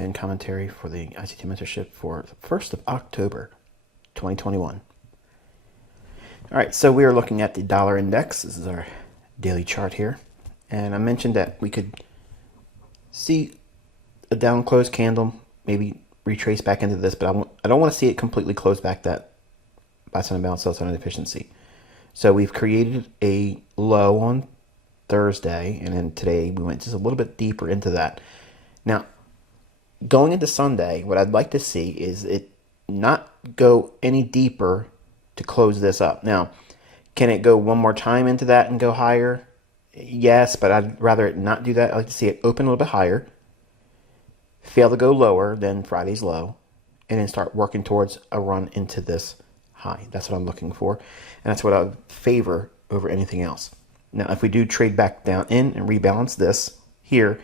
and commentary for the ICT mentorship for the 1st of October 2021. All right, so we are looking at the dollar index. This is our daily chart here. And I mentioned that we could see a down close candle, maybe retrace back into this, but I don't want to see it completely close back that buy sign imbalance, sell sign inefficiency. So we've created a low on Thursday, and then today we went just a little bit deeper into that. Now, going into Sunday, what I'd like to see is it not go any deeper to close this up. Now, can it go one more time into that and go higher? Yes, but I'd rather it not do that. I'd like to see it open a little bit higher, fail to go lower than Friday's low, and then start working towards a run into this high. That's what I'm looking for, and that's what I would favor over anything else. Now, if we do trade back down in and rebalance this here,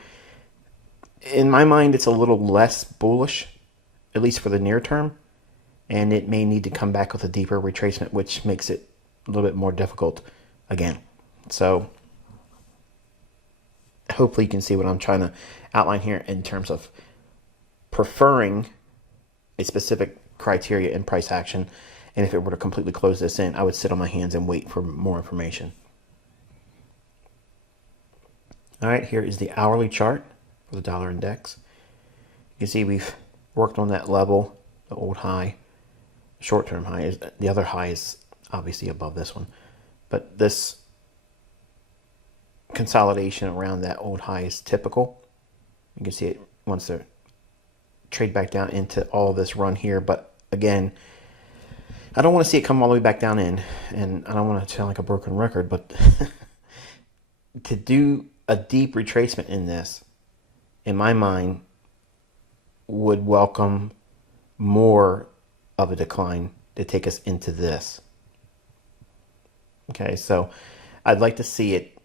in my mind, it's a little less bullish, at least for the near term, and it may need to come back with a deeper retracement, which makes it a little bit more difficult again. So hopefully you can see what I'm trying to outline here in terms of preferring a specific criteria in price action. And if it were to completely close this in, I would sit on my hands and wait for more information. All right, here is the hourly chart for the dollar index. You can see we've worked on that level, the old high. Short-term high is the other high is obviously above this one, but this consolidation around that old high is typical. You can see it wants to trade back down into all of this run here, but again, I don't want to see it come all the way back down in, and I don't want to sound like a broken record, but to do a deep retracement in this, in my mind, would welcome more of a decline to take us into this. Okay, so I'd like to see it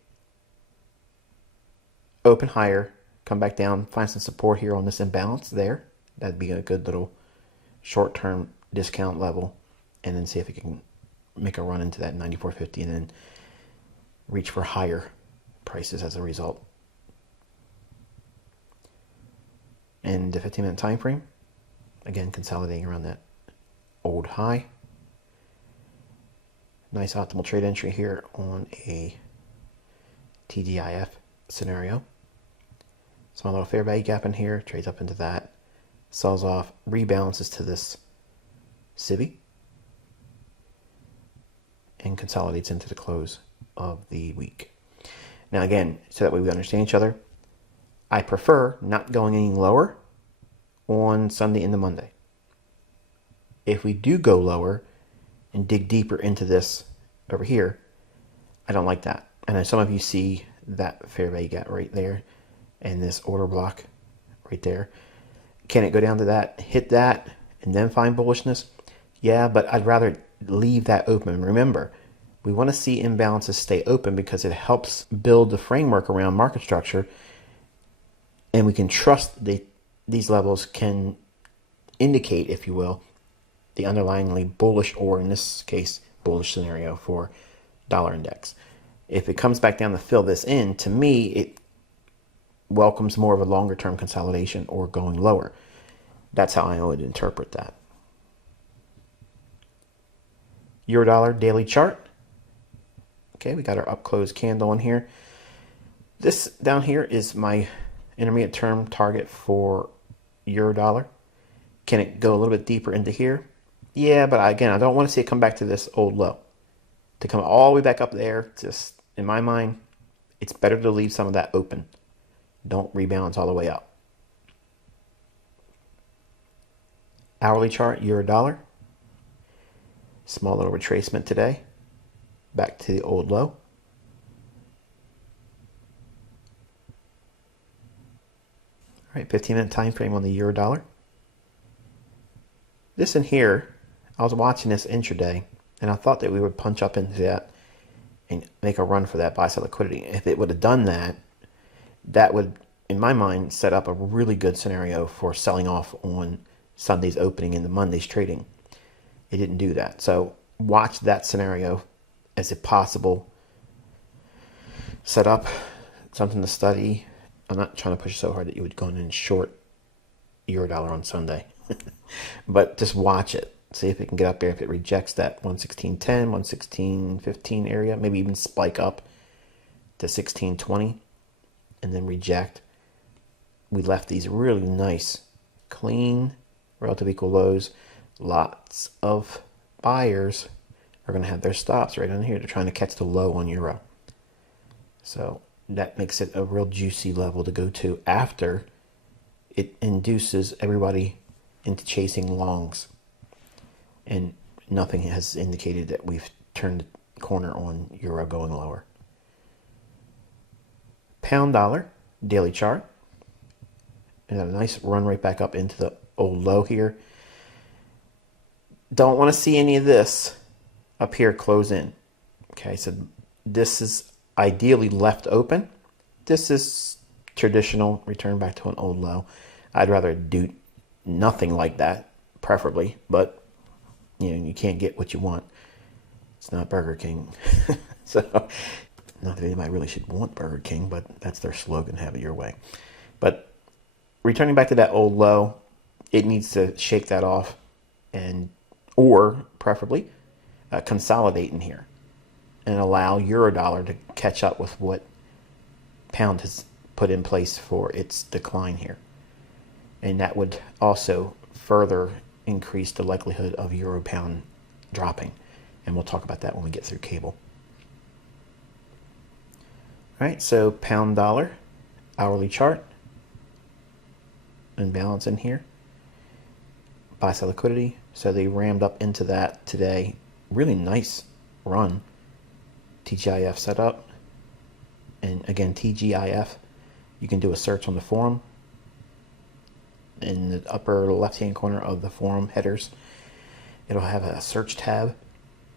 open higher, come back down, find some support here on this imbalance there. That'd be a good little short-term discount level, and then see if it can make a run into that 94.50 and then reach for higher prices as a result. And the 15-minute time frame, again, consolidating around that old high. Nice optimal trade entry here on a TGIF scenario. Small little fair value gap in here, trades up into that, sells off, rebalances to this CIVI, and consolidates into the close of the week. Now again, so that way we understand each other, I prefer not going any lower on Sunday into Monday. If we do go lower and dig deeper into this over here, I don't like that. And some of you see that fair value gap right there and this order block right there. Can it go down to that, hit that, and then find bullishness? Yeah, but I'd rather leave that open. Remember, we want to see imbalances stay open because it helps build the framework around market structure, and we can trust these levels can indicate, if you will, the underlyingly bullish, or in this case, bullish scenario for dollar index. If it comes back down to fill this in, to me, it welcomes more of a longer term consolidation or going lower. That's how I would interpret that. Euro dollar daily chart. Okay, we got our up close candle in here. This down here is my intermediate term target for euro dollar. Can it go a little bit deeper into here? Yeah, but again, I don't want to see it come back to this old low. To come all the way back up there, just in my mind, it's better to leave some of that open. Don't rebalance all the way up. Hourly chart, euro dollar. Small little retracement today. Back to the old low. All right, 15-minute time frame on the euro dollar. This in here, I was watching this intraday, and I thought that we would punch up into that and make a run for that buy-side liquidity. If it would have done that, that would, in my mind, set up a really good scenario for selling off on Sunday's opening into Monday's trading. It didn't do that. So watch that scenario as a possible setup, something to study. I'm not trying to push so hard that you would go in and short euro dollar on Sunday. But just watch it. See if it can get up there. If it rejects that 116.10, 116.15 area, maybe even spike up to 16.20 and then reject. We left these really nice, clean, relative equal lows. Lots of buyers are going to have their stops right on here. They're trying to catch the low on euro. So that makes it a real juicy level to go to after it induces everybody into chasing longs. And nothing has indicated that we've turned the corner on euro going lower. Pound dollar, daily chart. And a nice run right back up into the old low here. Don't want to see any of this up here close in. Okay, so this is ideally left open. This is traditional return back to an old low. I'd rather do nothing like that, preferably, but you can't get what you want. It's not Burger King. So, not that anybody really should want Burger King, but that's their slogan, have it your way. But returning back to that old low, it needs to shake that off or preferably consolidate in here and allow euro dollar to catch up with what pound has put in place for its decline here. And that would also further increase the likelihood of euro pound dropping. And we'll talk about that when we get through cable. All right, so pound dollar, hourly chart, imbalance in here. Buy side liquidity. So they rammed up into that today. Really nice run. TGIF setup. And again, TGIF, you can do a search on the forum. In the upper left-hand corner of the forum headers, it'll have a search tab.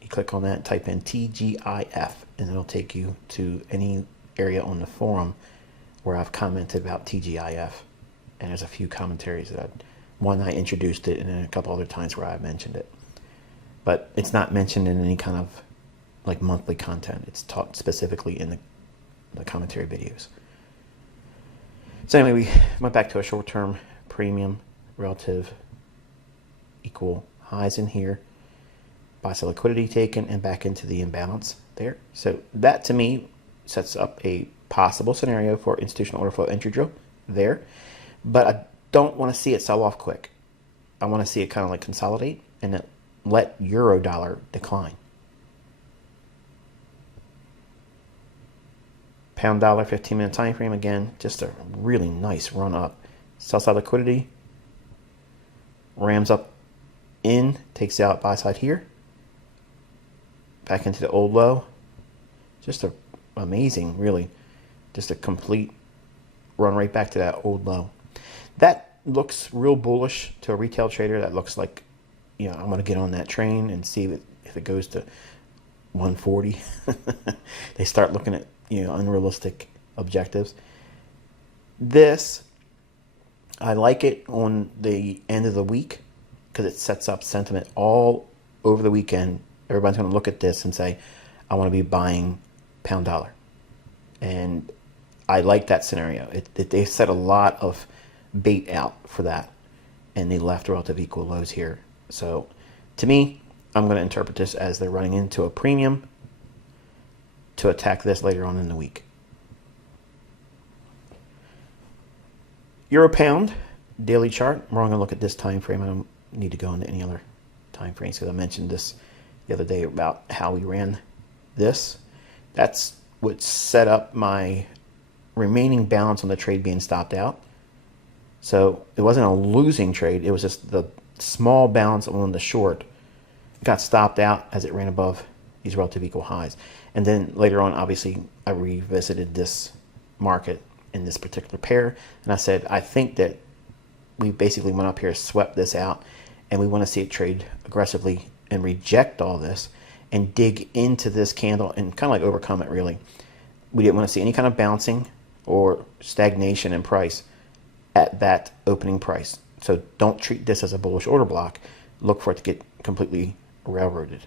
You click on that, type in TGIF, and it'll take you to any area on the forum where I've commented about TGIF. And there's a few commentaries that one I introduced it, and then a couple other times where I mentioned it. But it's not mentioned in any kind of like monthly content. It's taught specifically in the commentary videos. So anyway, we went back to a short-term premium, relative equal highs in here. Buy side liquidity taken and back into the imbalance there. So that to me sets up a possible scenario for institutional order flow entry drill there. But I don't want to see it sell off quick. I want to see it kind of like consolidate and then let euro dollar decline. Pound dollar 15-minute time frame, again, just a really nice run up. Sell side liquidity rams up in, takes out buy side here, back into the old low. Just amazing, really, just a complete run right back to that old low. That looks real bullish to a retail trader. That looks like, I'm going to get on that train and see if it goes to 140. They start looking at unrealistic objectives. This, I like it on the end of the week because it sets up sentiment all over the weekend. Everybody's going to look at this and say, I want to be buying pound dollar. And I like that scenario. They set a lot of bait out for that, and they left relative equal lows here. So to me, I'm going to interpret this as they're running into a premium to attack this later on in the week. Euro pound daily chart. We're only going to look at this time frame. I don't need to go into any other time frames because I mentioned this the other day about how we ran this. That's what set up my remaining balance on the trade being stopped out. So it wasn't a losing trade. It was just the small balance on the short got stopped out as it ran above these relative equal highs. And then later on, obviously, I revisited this market in this particular pair. And I said, I think that we basically went up here, swept this out, and we want to see it trade aggressively and reject all this and dig into this candle and kind of like overcome it, really. We didn't want to see any kind of bouncing or stagnation in price at that opening price. So don't treat this as a bullish order block. Look for it to get completely railroaded.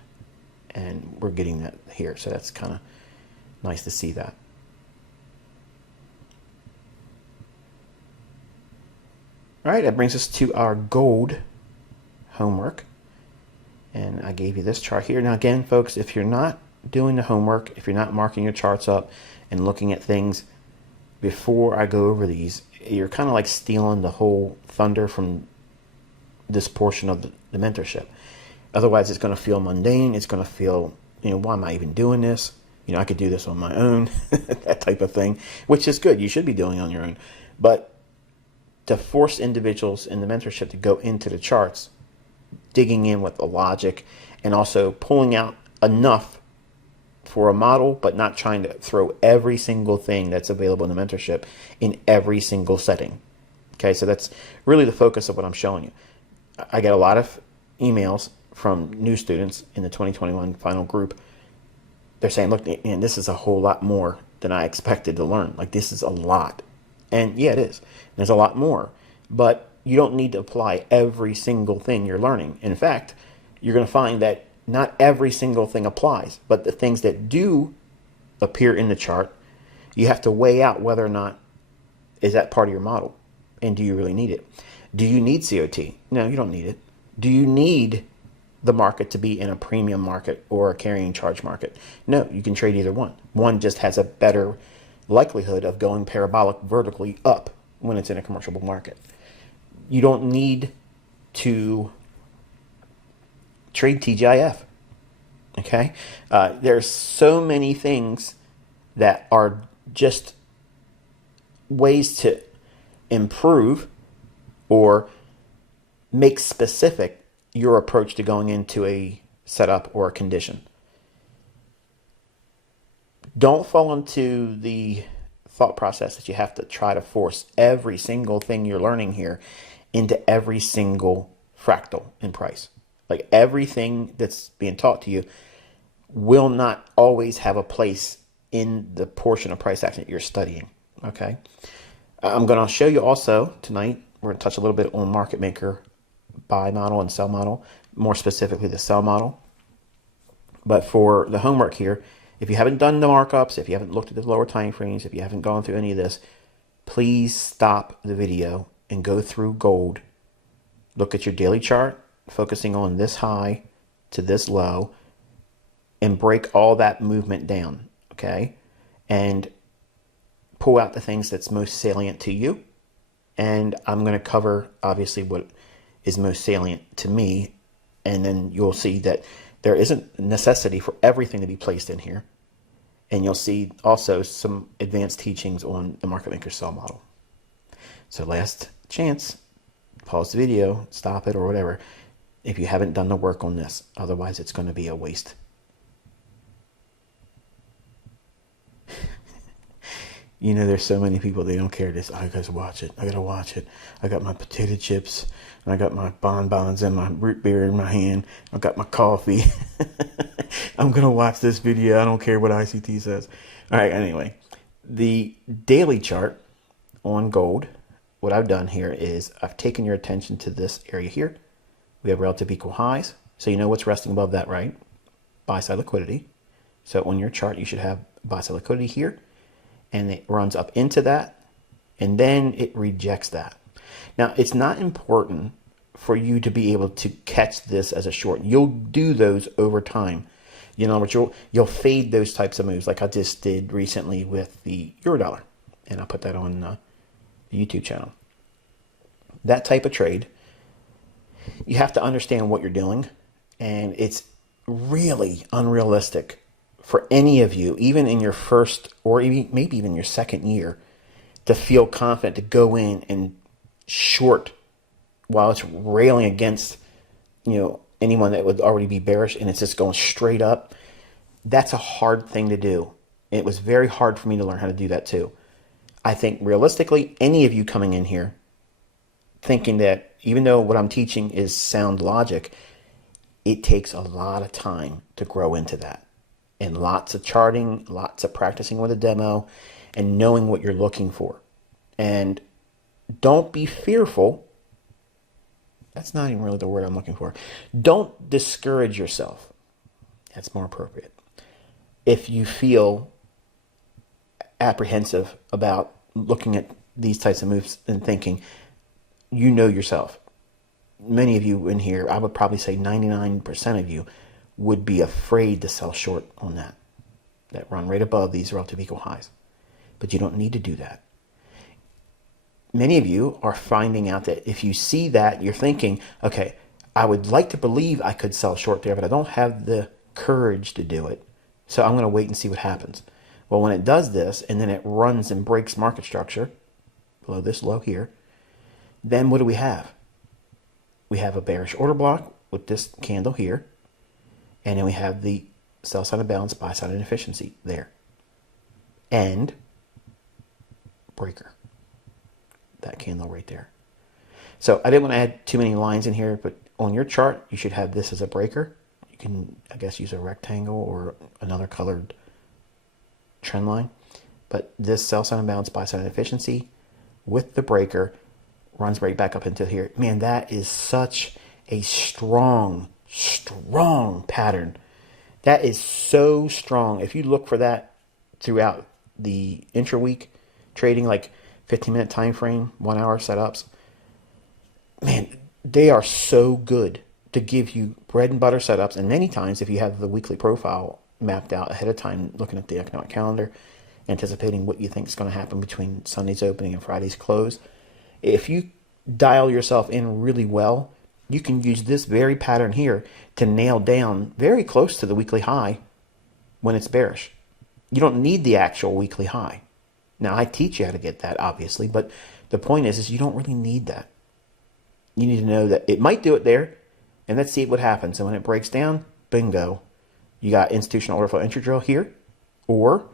And we're getting that here. So that's kind of nice to see that. All right, that brings us to our gold homework. And I gave you this chart here. Now again, folks, if you're not doing the homework, if you're not marking your charts up and looking at things before I go over these, you're kind of like stealing the whole thunder from this portion of the mentorship. Otherwise, it's going to feel mundane. It's going to feel, why am I even doing this? I could do this on my own, that type of thing, which is good. You should be doing it on your own. But to force individuals in the mentorship to go into the charts, digging in with the logic, and also pulling out enough for a model, but not trying to throw every single thing that's available in the mentorship in every single setting. Okay, so that's really the focus of what I'm showing you. I get a lot of emails from new students in the 2021 final group. They're saying, look, man, this is a whole lot more than I expected to learn. Like, this is a lot. And yeah, it is. There's a lot more. But you don't need to apply every single thing you're learning. In fact, you're going to find that not every single thing applies, but the things that do appear in the chart, you have to weigh out whether or not is that part of your model, and do you really need it? Do you need COT? No, you don't need it. Do you need the market to be in a premium market or a carrying charge market? No, you can trade either one. One just has a better likelihood of going parabolic vertically up when it's in a commercial bull market. You don't need to trade TGIF. Okay, there's so many things that are just ways to improve or make specific your approach to going into a setup or a condition. Don't fall into the thought process that you have to try to force every single thing you're learning here into every single fractal in price. Like, everything that's being taught to you will not always have a place in the portion of price action that you're studying. Okay. I'm going to show you also tonight, we're going to touch a little bit on market maker buy model and sell model, more specifically the sell model. But for the homework here, if you haven't done the markups, if you haven't looked at the lower time frames, if you haven't gone through any of this, please stop the video and go through gold. Look at your daily chart, focusing on this high to this low, and break all that movement down, okay? And pull out the things that's most salient to you. And I'm going to cover, obviously, what is most salient to me. And then you'll see that there isn't a necessity for everything to be placed in here. And you'll see also some advanced teachings on the market maker sell model. So last chance, pause the video, stop it, or whatever, if you haven't done the work on this. Otherwise, it's going to be a waste. There's so many people, they don't care this. I gotta watch it. I gotta watch it. I got my potato chips, and I got my bonbons and my root beer in my hand. I got my coffee. I'm gonna watch this video. I don't care what ICT says. All right, anyway, the daily chart on gold, what I've done here is I've taken your attention to this area here. We have relative equal highs. So you know what's resting above that, right? Buy side liquidity. So on your chart, you should have buy side liquidity here. And it runs up into that, and then it rejects that. Now, it's not important for you to be able to catch this as a short. You'll do those over time. But you'll fade those types of moves, like I just did recently with the Eurodollar, and I'll put that on the YouTube channel. That type of trade, you have to understand what you're doing, and it's really unrealistic for any of you, even in your first or maybe even your second year, to feel confident to go in and short while it's railing against, anyone that would already be bearish, and it's just going straight up. That's a hard thing to do. It was very hard for me to learn how to do that too. I think realistically, any of you coming in here thinking that even though what I'm teaching is sound logic, it takes a lot of time to grow into that. And lots of charting, lots of practicing with a demo, and knowing what you're looking for. And don't be fearful. That's not even really the word I'm looking for. Don't discourage yourself. That's more appropriate. If you feel apprehensive about looking at these types of moves and thinking, you know yourself. Many of you in here, I would probably say 99% of you would be afraid to sell short on that run right above these relative equal highs. But you don't need to do that. Many of you are finding out that if you see that, you're thinking, okay, I would like to believe I could sell short there, but I don't have the courage to do it. So I'm going to wait and see what happens. Well, when it does this and then it runs and breaks market structure below this low here, then what do we have? We have a bearish order block with this candle here, and then we have the sell side imbalance, buy side inefficiency there, and breaker, that candle right there. So I didn't want to add too many lines in here, but on your chart, you should have this as a breaker. You can, I guess, use a rectangle or another colored trend line. But this sell side imbalance, buy side inefficiency with the breaker runs right back up into here. Man, that is such a strong, strong pattern. That is so strong. If you look for that throughout the intra-week trading, like 15-minute time frame, 1 hour setups, man, they are so good to give you bread and butter setups. And many times, if you have the weekly profile mapped out ahead of time, looking at the economic calendar, anticipating what you think is going to happen between Sunday's opening and Friday's close, if you dial yourself in really well, you can use this very pattern here to nail down very close to the weekly high when it's bearish. You don't need the actual weekly high. Now, I teach you how to get that, obviously, but the point is you don't really need that. You need to know that it might do it there, and let's see what happens. And when it breaks down, bingo, you got institutional order flow entry drill here, or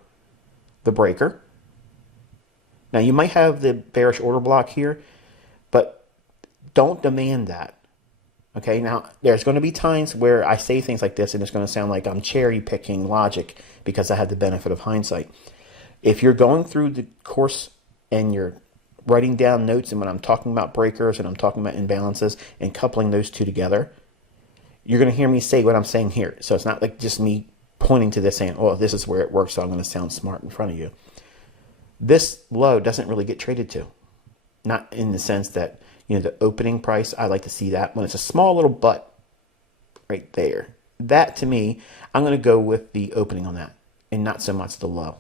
the breaker. Now, you might have the bearish order block here, but don't demand that. Okay, now there's going to be times where I say things like this and it's going to sound like I'm cherry picking logic because I had the benefit of hindsight. If you're going through the course and you're writing down notes, and when I'm talking about breakers and I'm talking about imbalances and coupling those two together, you're going to hear me say what I'm saying here. So it's not like just me pointing to this saying, oh, this is where it works, so I'm going to sound smart in front of you. This low doesn't really get traded to. Not in the sense that, you know, the opening price, I like to see that when it's a small little butt right there. That, to me, I'm going to go with the opening on that and not so much the low,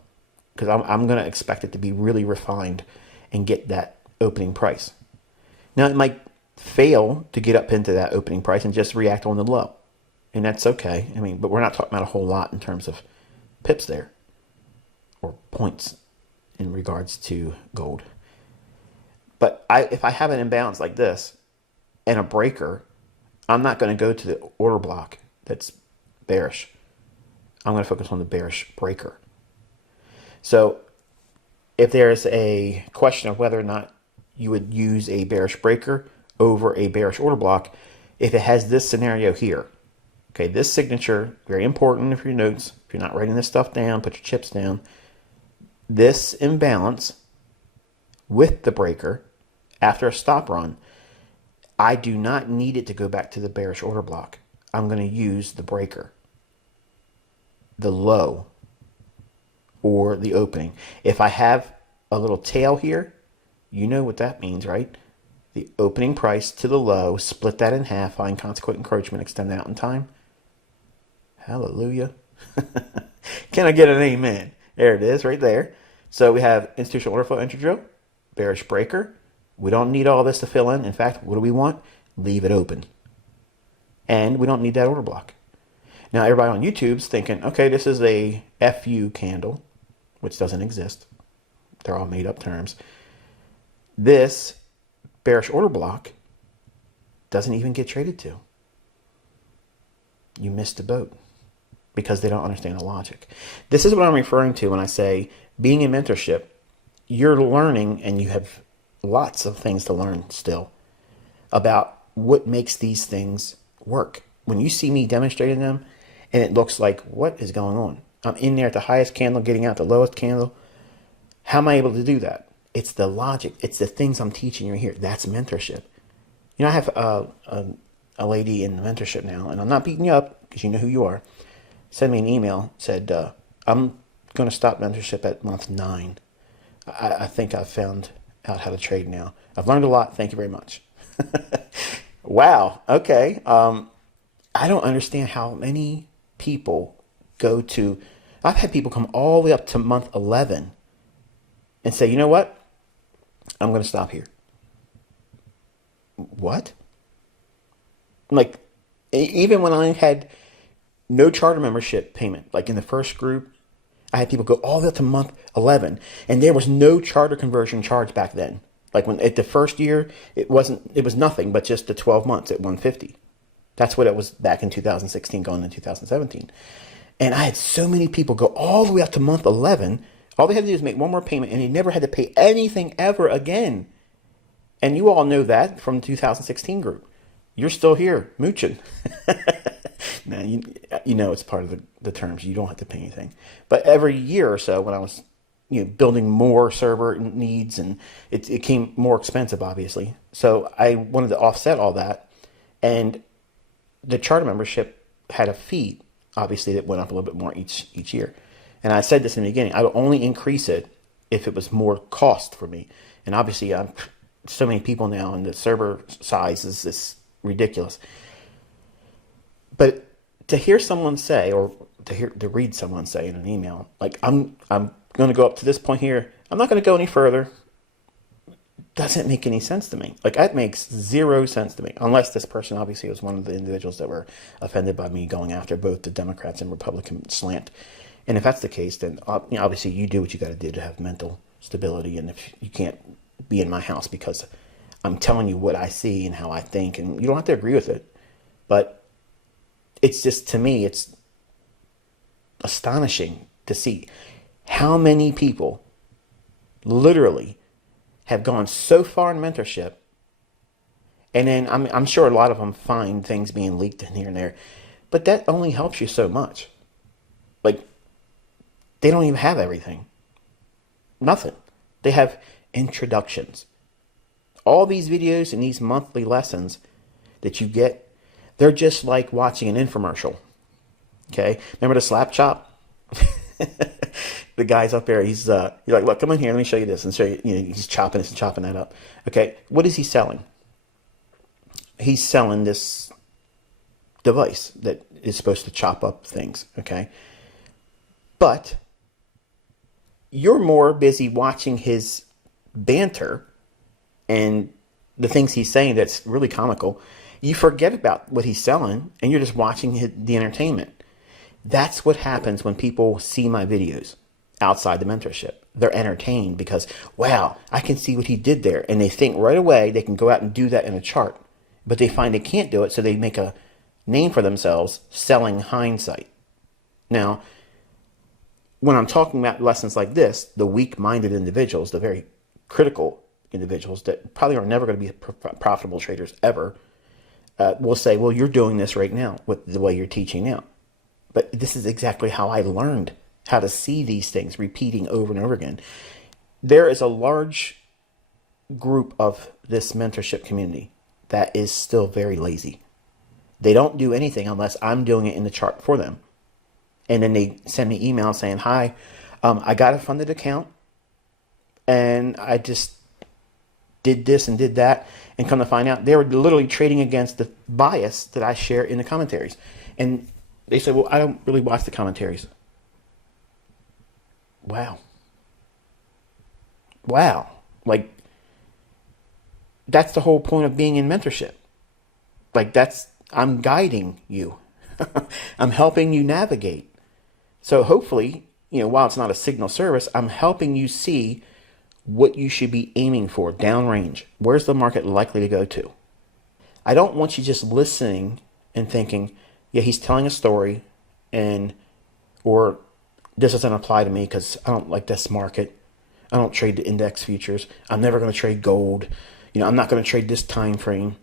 because I'm going to expect it to be really refined and get that opening price. Now, it might fail to get up into that opening price and just react on the low, and that's okay. I mean, but we're not talking about a whole lot in terms of pips there or points in regards to gold. But if I have an imbalance like this and a breaker, I'm not going to go to the order block that's bearish. I'm going to focus on the bearish breaker. So if there's a question of whether or not you would use a bearish breaker over a bearish order block, if it has this scenario here, okay, this signature, very important for your notes. If you're not writing this stuff down, put your chips down. This imbalance with the breaker after a stop run, I do not need it to go back to the bearish order block. I'm going to use the breaker, the low, or the opening. If I have a little tail here, you know what that means, right? The opening price to the low, split that in half, find consequent encroachment, extend that out in time. Hallelujah. Can I get an amen? There it is right there. So we have institutional order flow entry drill, bearish breaker. We don't need all this to fill in. In fact, what do we want? Leave it open. And we don't need that order block. Now, everybody on YouTube's thinking, okay, this is a FU candle, which doesn't exist. They're all made up terms. This bearish order block doesn't even get traded to. You missed the boat because they don't understand the logic. This is what I'm referring to when I say being in mentorship, you're learning, and you have lots of things to learn still about what makes these things work. When you see me demonstrating them and it looks like, what is going on? I'm in there at the highest candle, getting out the lowest candle. How am I able to do that? It's the logic. It's the things I'm teaching you here. That's mentorship. You know, I have a lady in the mentorship now, and I'm not beating you up because you know who you are. Send me an email, said, I'm going to stop mentorship at month 9. I think I've found out how to trade now. I've learned a lot. Thank you very much. Wow. Okay. I don't understand how many people go to, I've had people come all the way up to month 11 and say, you know what? I'm going to stop here. What? Like, even when I had no charter membership payment, like in the first group, I had people go all the way up to month 11, and there was no charter conversion charge back then. Like when at the first year, it was nothing but just the 12 months at 150. That's what it was back in 2016 going into 2017. And I had so many people go all the way up to month 11. All they had to do is make one more payment, and they never had to pay anything ever again. And you all know that from the 2016 group. You're still here mooching. Now, you know it's part of the terms. You don't have to pay anything. But every year or so, when I was building more server needs, and it became more expensive, obviously. So I wanted to offset all that. And the charter membership had a fee, obviously, that went up a little bit more each year. And I said this in the beginning, I would only increase it if it was more cost for me. And obviously, I'm so many people now, and the server size is this ridiculous. But to hear someone say, or to read someone say in an email, like, I'm going to go up to this point here, I'm not going to go any further, doesn't make any sense to me. Like, that makes zero sense to me, unless this person obviously was one of the individuals that were offended by me going after both the Democrats and Republican slant. And if that's the case, then obviously you do what you got to do to have mental stability. And if you can't be in my house because I'm telling you what I see and how I think, and you don't have to agree with it, but it's just, to me, it's astonishing to see how many people literally have gone so far in mentorship, and then I'm sure a lot of them find things being leaked in here and there, but that only helps you so much. Like, they don't even have everything. Nothing. They have introductions. All these videos and these monthly lessons that you get, they're just like watching an infomercial. Okay? Remember the slap chop? The guy's up there, you're like, look, come in here, let me show you this, and show you, he's chopping this and chopping that up. Okay, what is he selling? He's selling this device that is supposed to chop up things, okay? But you're more busy watching his banter and the things he's saying that's really comical. You forget about what he's selling, and you're just watching the entertainment. That's what happens when people see my videos outside the mentorship. They're entertained because, wow, I can see what he did there. And they think right away they can go out and do that in a chart. But they find they can't do it, so they make a name for themselves selling hindsight. Now, when I'm talking about lessons like this, the weak-minded individuals, the very critical individuals that probably are never going to be profitable traders ever, will say, well, you're doing this right now with the way you're teaching now. But this is exactly how I learned how to see these things repeating over and over again. There is a large group of this mentorship community that is still very lazy. They don't do anything unless I'm doing it in the chart for them. And then they send me emails saying, hi, I got a funded account, and I just did this and did that. And come to find out, they were literally trading against the bias that I share in the commentaries. And they said, well, I don't really watch the commentaries. Wow. Wow. Like, that's the whole point of being in mentorship. Like, I'm guiding you. I'm helping you navigate. So hopefully, while it's not a signal service, I'm helping you see what you should be aiming for downrange. Where's the market likely to go to? I don't want you just listening and thinking, yeah, he's telling a story, or this doesn't apply to me because I don't like this market. I don't trade the index futures. I'm never going to trade gold. I'm not going to trade this time frame.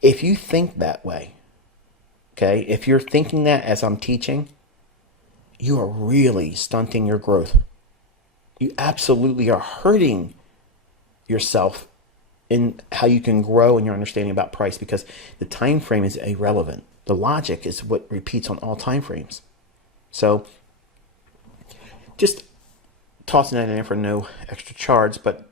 If you think that way, okay, if you're thinking that as I'm teaching, you are really stunting your growth. You absolutely are hurting yourself in how you can grow in your understanding about price, because the time frame is irrelevant. The logic is what repeats on all time frames. So just tossing that in there for no extra charge, but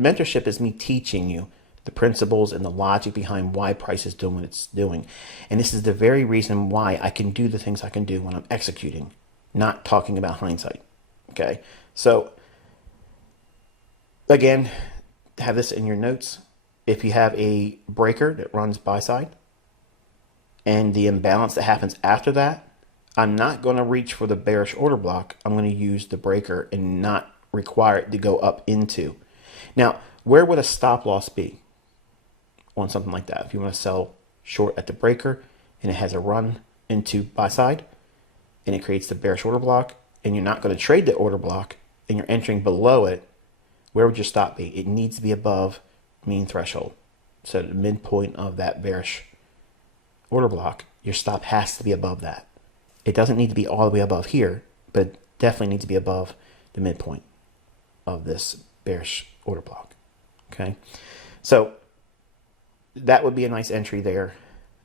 mentorship is me teaching you the principles and the logic behind why price is doing what it's doing. And this is the very reason why I can do the things I can do when I'm executing, not talking about hindsight. Okay. So again, have this in your notes. If you have a breaker that runs buy side and the imbalance that happens after that, I'm not going to reach for the bearish order block. I'm going to use the breaker and not require it to go up into. Now, where would a stop loss be on something like that? If you want to sell short at the breaker and it has a run into buy side and it creates the bearish order block and you're not going to trade the order block and you're entering below it, where would your stop be? It needs to be above mean threshold. So the midpoint of that bearish order block, your stop has to be above that. It doesn't need to be all the way above here, but it definitely needs to be above the midpoint of this bearish order block. Okay, so that would be a nice entry there,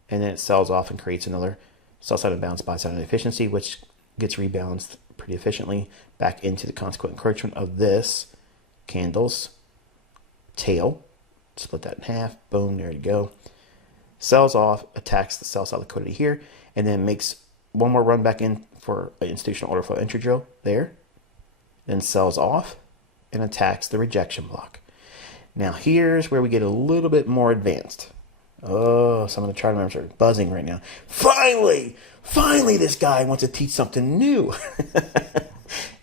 and then it sells off and creates another sell side imbalance, buy side inefficiency, which gets rebalanced pretty efficiently back into the consequent encroachment of this candle's tail. Split that in half. Boom, there you go. Sells off, attacks the sell side liquidity here, and then makes one more run back in for an institutional order flow entry drill there. Then sells off and attacks the rejection block. Now here's where we get a little bit more advanced. Oh, some of the chart members are buzzing right now. Finally, this guy wants to teach something new.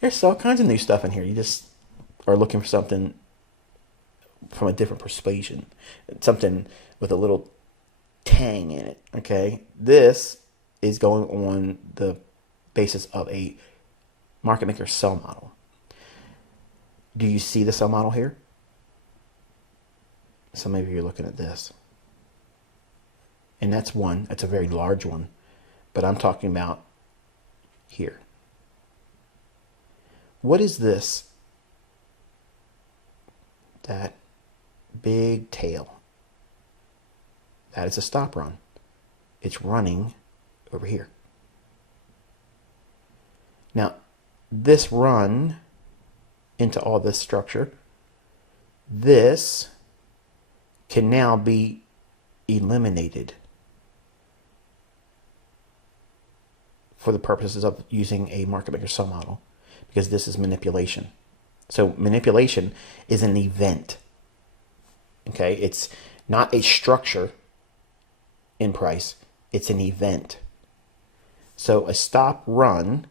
There's all kinds of new stuff in here. You just are looking for something from a different persuasion, something with a little tang in it. Okay, this is going on the basis of a market maker sell model. Do you see the sell model here? Some of you are looking at this, and that's a very large one, but I'm talking about here. What is this? That big tail. That is a stop run. It's running over here. Now, this run into all this structure, this can now be eliminated for the purposes of using a market maker sell model, because this is manipulation. So manipulation is an event. Okay, it's not a structure in price, it's an event. So a stop run,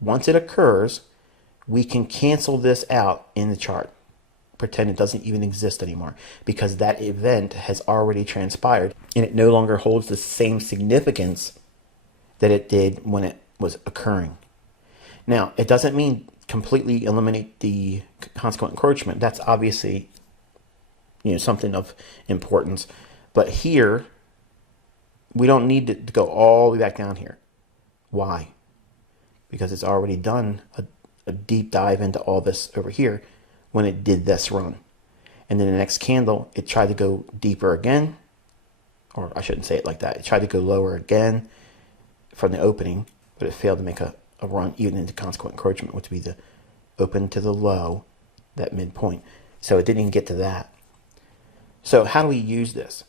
once it occurs, we can cancel this out in the chart. Pretend it doesn't even exist anymore, because that event has already transpired and it no longer holds the same significance that it did when it was occurring. Now, it doesn't mean completely eliminate the consequent encroachment. That's obviously, something of importance. But here, we don't need to go all the way back down here. Why? Because it's already done a deep dive into all this over here when it did this run. And then the next candle, it tried to go deeper again. Or I shouldn't say it like that. It tried to go lower again from the opening, but it failed to make a run even into consequent encroachment, which would be the open to the low, that midpoint. So it didn't even get to that. So how do we use this?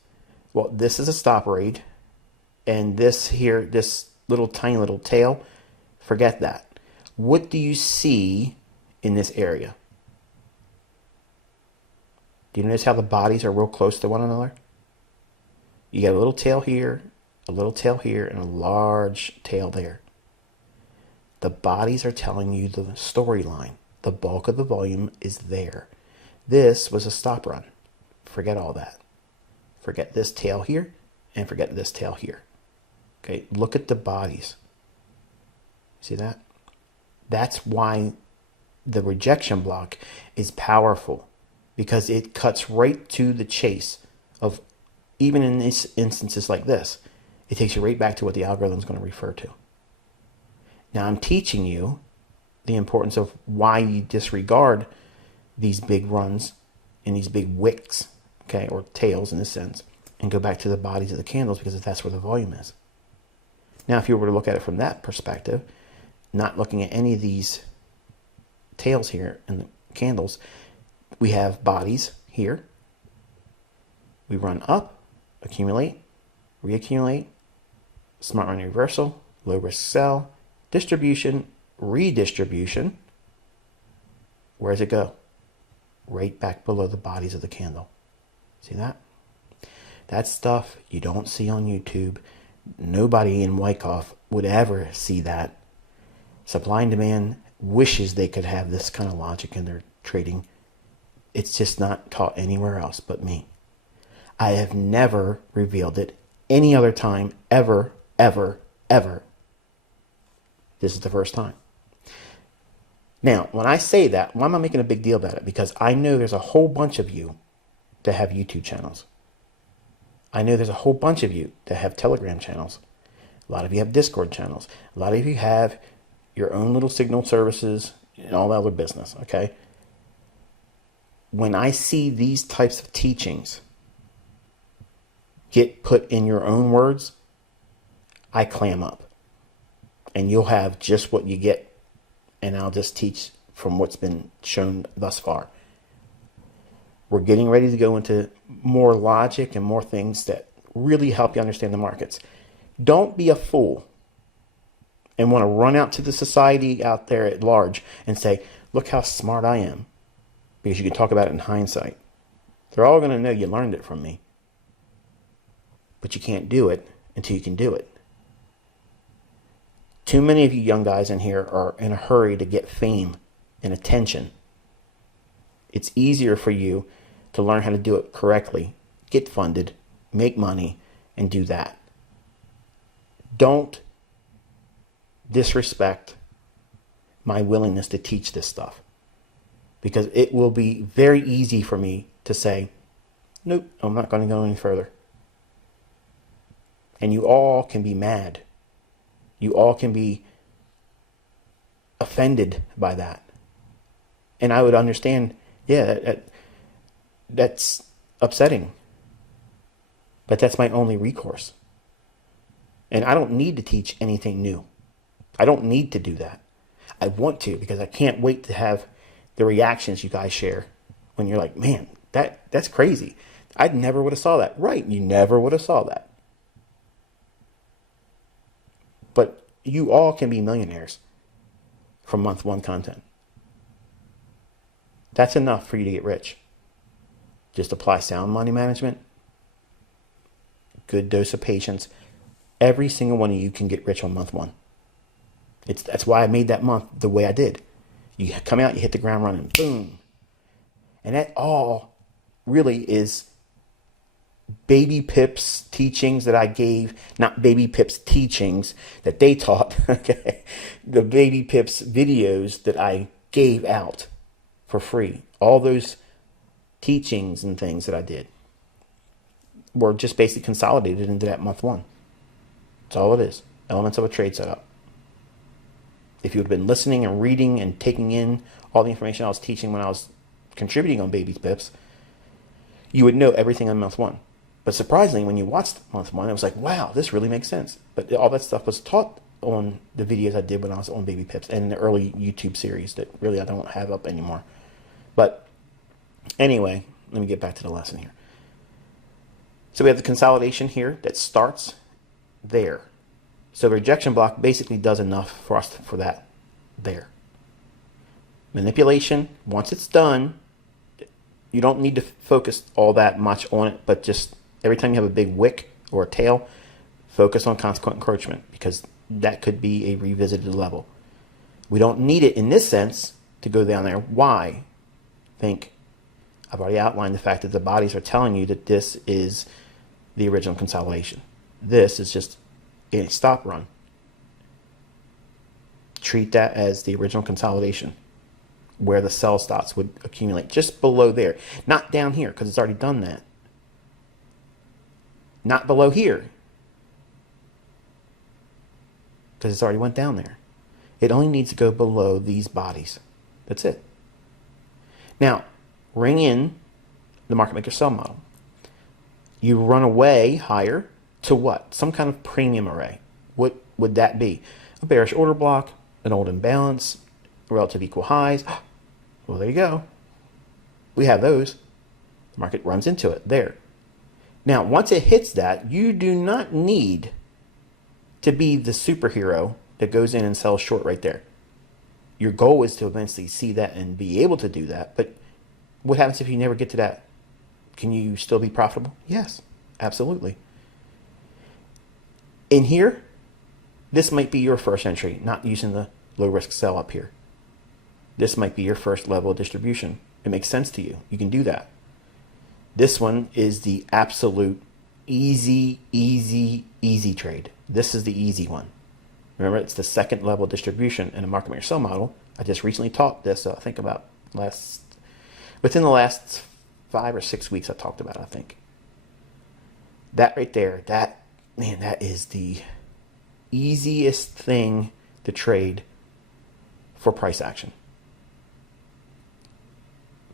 Well, this is a stop rate, and this here, this tiny little tail, forget that. What do you see in this area? Do you notice how the bodies are real close to one another? You got a little tail here, a little tail here, and a large tail there. The bodies are telling you the storyline. The bulk of the volume is there. This was a stop run. Forget all that. Forget this tail here and forget this tail here. Okay, look at the bodies. See that? That's why the rejection block is powerful, because it cuts right to the chase of, even in these instances like this, it takes you right back to what the algorithm is going to refer to. Now I'm teaching you the importance of why you disregard these big runs and these big wicks, okay, or tails in this sense, and go back to the bodies of the candles, because that's where the volume is. Now, if you were to look at it from that perspective, not looking at any of these tails here in the candles, we have bodies here. We run up, accumulate, reaccumulate, smart money reversal, low risk sell, distribution, redistribution. Where does it go? Right back below the bodies of the candle. See that? That's stuff you don't see on YouTube. Nobody in Wyckoff would ever see that. Supply and demand wishes they could have this kind of logic in their trading. It's just not taught anywhere else but me. I have never revealed it any other time, ever, ever, ever. This is the first time. Now, when I say that, why am I making a big deal about it? Because I know there's a whole bunch of you that have YouTube channels. I know there's a whole bunch of you that have Telegram channels. A lot of you have Discord channels. A lot of you have your own little signal services and all that other business, okay? When I see these types of teachings get put in your own words, I clam up. And you'll have just what you get, and I'll just teach from what's been shown thus far. We're getting ready to go into more logic and more things that really help you understand the markets. Don't be a fool and want to run out to the society out there at large and say, look how smart I am, because you can talk about it in hindsight. They're all going to know you learned it from me. But you can't do it until you can do it. Too many of you young guys in here are in a hurry to get fame and attention. It's easier for you to learn how to do it correctly, get funded, make money, and do that. Don't disrespect my willingness to teach this stuff, because it will be very easy for me to say, nope, I'm not going to go any further. And you all can be mad. You all can be offended by that. And I would understand, yeah, that's upsetting. But that's my only recourse. And I don't need to teach anything new. I don't need to do that. I want to, because I can't wait to have the reactions you guys share when you're like, man, that's crazy. I never would have saw that. Right, you never would have saw that. But you all can be millionaires from month one content. That's enough for you to get rich. Just apply sound money management, good dose of patience. Every single one of you can get rich on month one. That's why I made that month the way I did. You come out, you hit the ground running, boom. And that all really is Baby Pip's teachings that I gave, not Baby Pip's teachings that they taught, okay? The Baby Pip's videos that I gave out for free. All those teachings and things that I did were just basically consolidated into that month one. That's all it is. Elements of a trade setup. If you would have been listening and reading and taking in all the information I was teaching when I was contributing on Baby Pips, you would know everything on month one. But surprisingly, when you watched month one, it was like, wow, this really makes sense. But all that stuff was taught on the videos I did when I was on Baby Pips and the early YouTube series that really I don't have up anymore. But anyway, let me get back to the lesson here. So we have the consolidation here that starts there. So the rejection block basically does enough for us for that there. Manipulation, once it's done, you don't need to focus all that much on it, but just every time you have a big wick or a tail, focus on consequent encroachment, because that could be a revisited level. We don't need it in this sense to go down there. Why? Think. I've already outlined the fact that the bodies are telling you that this is the original consolidation. This is just a stop run. Treat that as the original consolidation, where the sell stops would accumulate, just below there. Not down here, because it's already done that. Not below here, because it's already went down there. It only needs to go below these bodies. That's it. Now, ring in the market maker sell model. You run away higher to what? Some kind of premium array. What would that be? A bearish order block, an old imbalance, relative equal highs. Well, there you go. We have those. The market runs into it there. Now, once it hits that, you do not need to be the superhero that goes in and sells short right there. Your goal is to eventually see that and be able to do that. But what happens if you never get to that? Can you still be profitable? Yes, absolutely. In here, this might be your first entry, not using the low risk sell up here. This might be your first level of distribution. It makes sense to you. You can do that. This one is the absolute easy trade. This is the easy one. Remember, it's the second level distribution in a market maker sell model. I just recently taught this, I think about within the last 5 or 6 weeks I talked about it, I think. That right there, that is the easiest thing to trade for price action.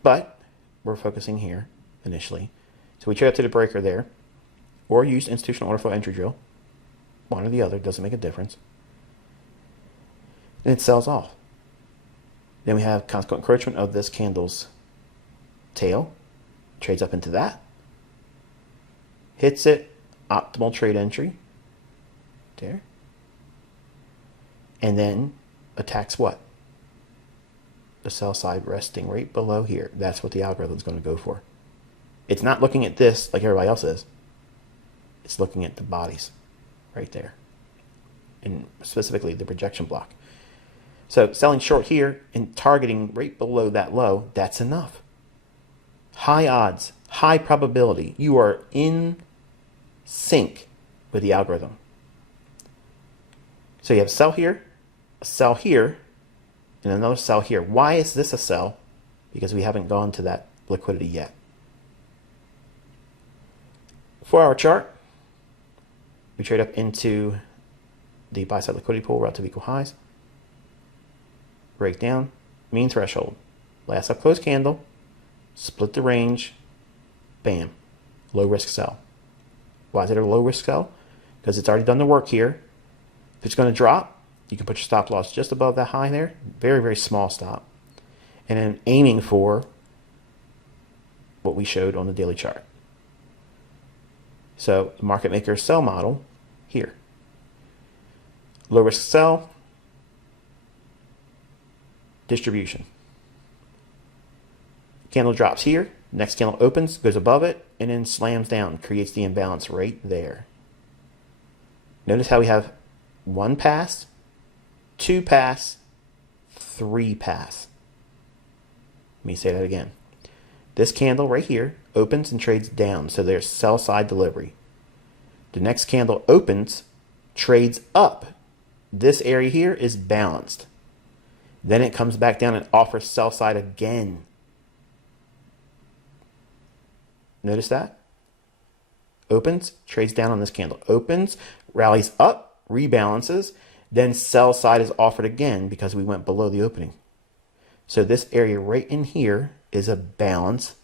But we're focusing here initially. So we trade up to the breaker there, or use institutional order flow entry drill. One or the other, doesn't make a difference. And it sells off. Then we have consequent encroachment of this candle's tail. Trades up into that. Hits it. Optimal trade entry. There. And then attacks what? The sell side resting right below here. That's what the algorithm is going to go for. It's not looking at this like everybody else is. It's looking at the bodies right there. And specifically the projection block. So selling short here and targeting right below that low, that's enough. High odds, high probability. You are in sync with the algorithm. So you have a sell here, and another sell here. Why is this a sell? Because we haven't gone to that liquidity yet. 4-hour chart, we trade up into the buy side liquidity pool, relative equal highs. Break down, mean threshold. Last up close candle, split the range, bam, low risk sell. Why is it a low risk sell? Because it's already done the work here. If it's going to drop, you can put your stop loss just above that high there. Very, very small stop. And then aiming for what we showed on the daily chart. So the market maker sell model here. Low risk sell, distribution. Candle drops here. Next candle opens, goes above it, and then slams down. Creates the imbalance right there. Notice how we have 1 pass, 2 pass, 3 pass. Let me say that again. This candle right here opens and trades down, so there's sell side delivery. The next candle opens, trades up. This area here is balanced. Then it comes back down and offers sell side again. Notice that? Opens, trades down on this candle. Opens, rallies up, rebalances, then sell side is offered again because we went below the opening. So this area right in here is a balanced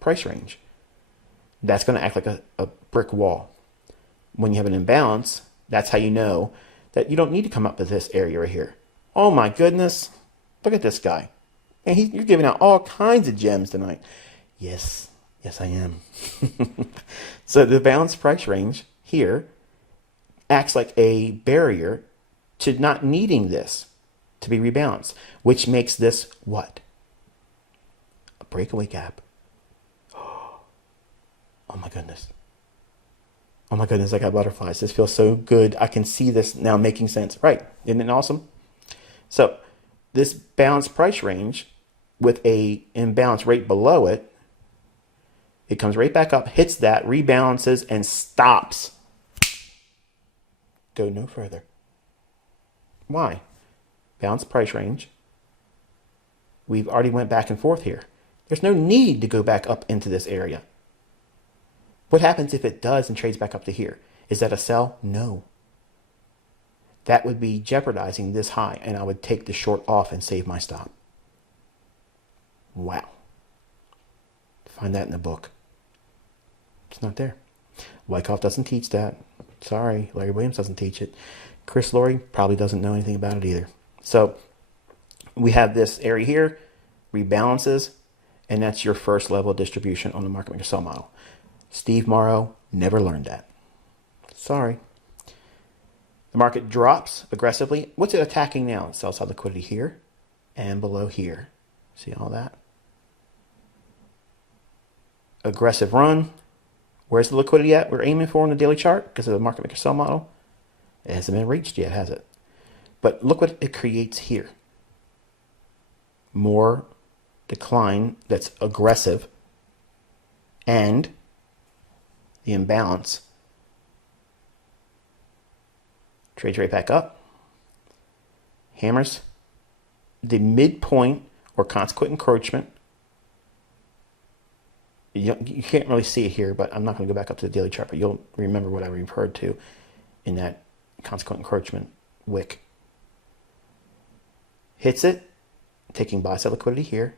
price range. That's going to act like a brick wall. When you have an imbalance, that's how you know that you don't need to come up to this area right here. Oh my goodness, look at this guy. And you're giving out all kinds of gems tonight. Yes, I am. So the balanced price range here acts like a barrier to not needing this to be rebalanced, which makes this what? A breakaway gap. Oh my goodness. Oh my goodness, I got butterflies. This feels so good. I can see this now making sense. Right, isn't it awesome? So this balanced price range with a imbalance right below it, it comes right back up, hits that, rebalances, and stops. Go no further. Why? Balanced price range. We've already went back and forth here. There's no need to go back up into this area. What happens if it does and trades back up to here? Is that a sell? No. That would be jeopardizing this high, and I would take the short off and save my stop. Wow. Find that in the book. It's not there. Wyckoff doesn't teach that. Sorry, Larry Williams doesn't teach it. Chris Laurie probably doesn't know anything about it either. So we have this area here, rebalances, And that's your first level of distribution on the market maker sell model. Steve Morrow never learned that. Sorry. The market drops aggressively. What's it attacking now? It sells out liquidity here and below here. See all that? Aggressive run. Where's the liquidity at we're aiming for on the daily chart because of the market maker sell model? It hasn't been reached yet, has it? But look what it creates here. More decline that's aggressive, and the imbalance trades right back up, hammers the midpoint or consequent encroachment. You can't really see it here, but I'm not going to go back up to the daily chart, but you'll remember what I referred to in that consequent encroachment wick. Hits it, taking buy side liquidity here,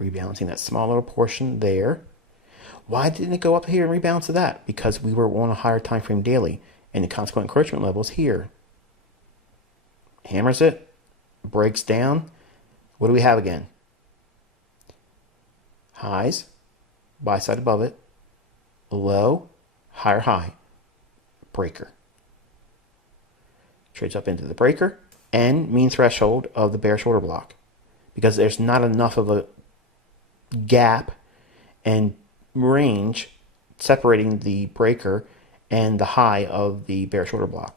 rebalancing that small little portion there. Why didn't it go up here and rebalance to that? Because we were on a higher time frame daily, and the consequent encroachment level is here. Hammers it, breaks down. What do we have again? Highs, buy side above it, low, higher high, breaker. Trades up into the breaker and mean threshold of the bearish order block, because there's not enough of a gap and range separating the breaker and the high of the bearish order block.